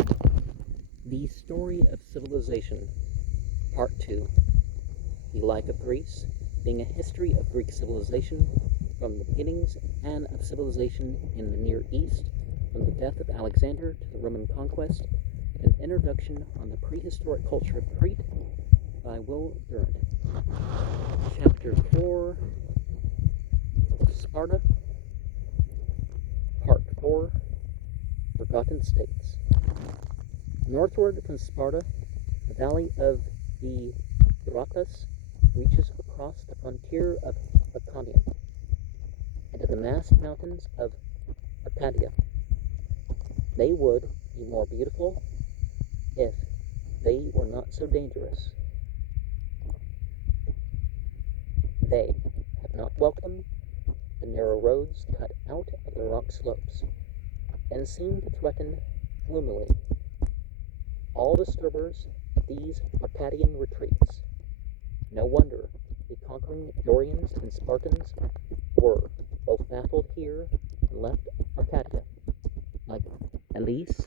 The Story of Civilization, Part 2. The Life of Greece, being a history of Greek civilization, from the beginnings and of civilization in the Near East, from the death of Alexander to the Roman conquest, an introduction on the prehistoric culture of Crete by Durant. Chapter 4, Sparta, Part 4, Forgotten States. Northward from Sparta, the valley of the Durant reaches across the frontier of Laconia into the massed mountains of Arcadia. They would be more beautiful if they were not so dangerous. They have not welcomed the narrow roads cut out of the rock slopes, and seem to threaten gloomily all disturbers of these Arcadian retreats. No wonder the conquering Dorians and Spartans were both baffled here and left Arcadia, like Elis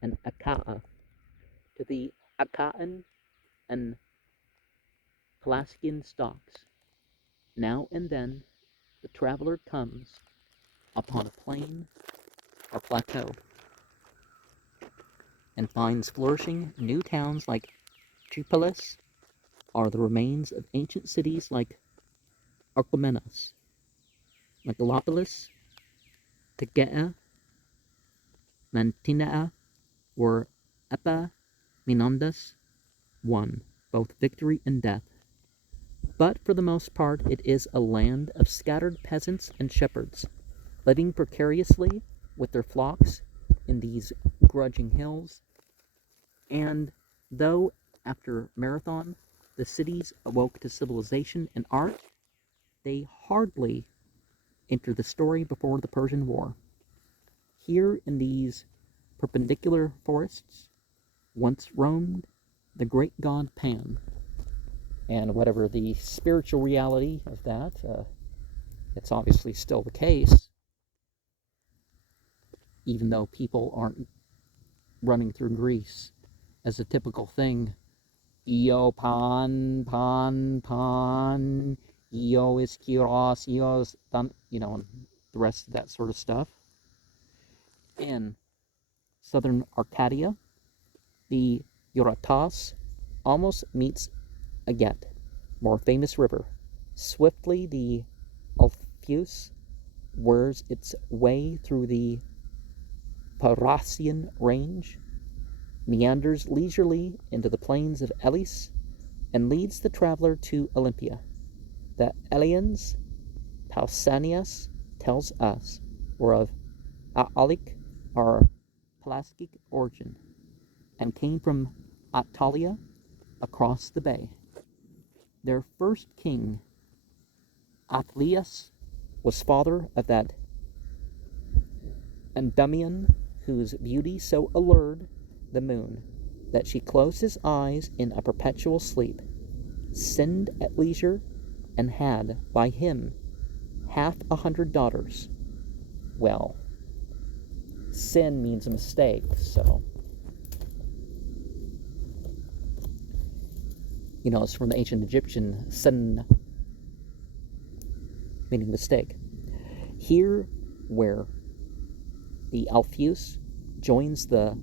and Achaia, to the Achaean and Pelasgian stocks. Now and then the traveler comes upon a plain or plateau and finds flourishing new towns like Tripolis, or the remains of ancient cities like Archomenos, Megalopolis, Tegea, Mantinea, or Epaminondas won both victory and death. But for the most part it is a land of scattered peasants and shepherds, living precariously with their flocks in these grudging hills. And though after Marathon the cities awoke to civilization and art, they hardly enter the story before the Persian War. Here in these perpendicular forests once roamed the great god Pan, and whatever the spiritual reality of that, it's obviously still the case, even though people aren't running through Greece as a typical thing. Io Pan, Pan, Pan, Io is Kyros, Io is, and the rest of that sort of stuff. In southern Arcadia, the Eurotas almost meets a yet more famous river. Swiftly the Alpheus wears its way through the Parasian range, meanders leisurely into the plains of Elis, and leads the traveler to Olympia. The Eleans, Pausanias tells us, were of Aeolic or Pelasgic origin, and came from Attalia across the bay. Their first king, Athlius, was father of that Endymion whose beauty so allured the moon that she closed his eyes in a perpetual sleep, sinned at leisure, and had by him 100 daughters. Well, sin means a mistake, so it's from the ancient Egyptian sin, meaning mistake. Here, where the Alpheus joins the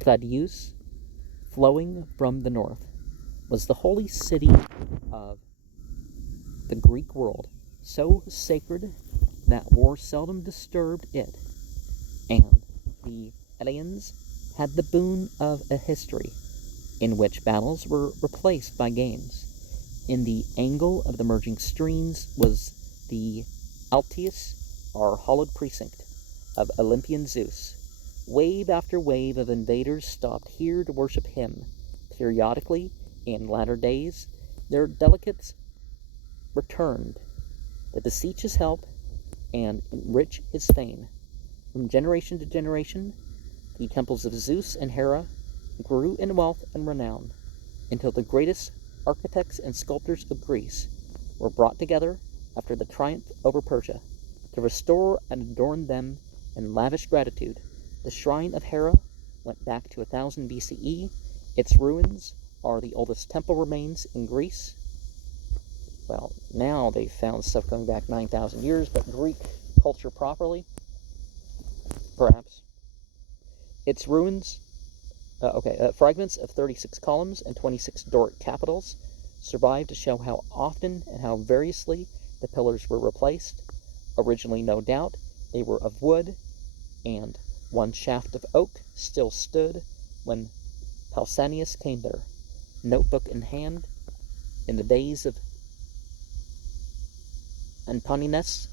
Cladius, flowing from the north, was the holy city of the Greek world, so sacred that war seldom disturbed it, and the Eleans had the boon of a history in which battles were replaced by games. In the angle of the merging streams was the Altius, or hollowed precinct, of Olympian Zeus. Wave after wave of invaders stopped here to worship him. Periodically, in latter days, their delegates returned to beseech his help and enrich his fame. From generation to generation, the temples of Zeus and Hera grew in wealth and renown, until the greatest architects and sculptors of Greece were brought together after the triumph over Persia to restore and adorn them in lavish gratitude The shrine of Hera went back to 1000 BCE. Its ruins are the oldest temple remains in Greece. Well, now they've found stuff going back 9,000 years, but Greek culture properly, perhaps. Its ruins, fragments of 36 columns and 26 Doric capitals survive to show how often and how variously the pillars were replaced. Originally, no doubt, they were of wood, and one shaft of oak still stood when Pausanias came there, notebook in hand. In the days of Antoninus,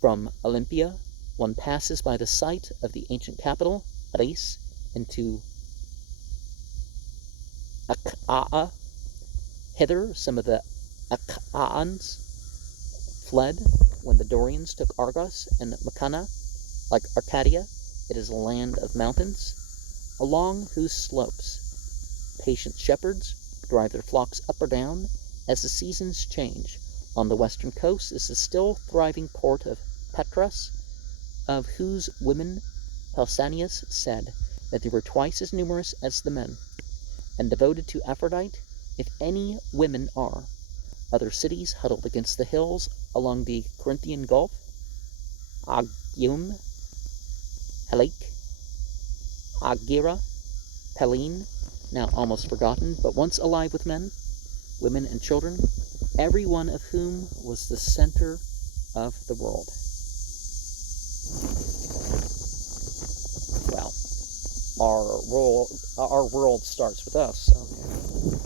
from Olympia, one passes by the site of the ancient capital, Reis, into Achaia. Hither, some of the Achaeans fled when the Dorians took Argos and Mecana. Like Arcadia, it is a land of mountains, along whose slopes patient shepherds drive their flocks up or down as the seasons change. On the western coast is the still thriving port of Petras, of whose women Pausanias said that they were twice as numerous as the men, and devoted to Aphrodite, if any women are. Other cities huddled against the hills along the Corinthian Gulf, Agium, Helike, Agira, Pellene, now almost forgotten, but once alive with men, women, and children, every one of whom was the center of the world. Well, our world starts with us, so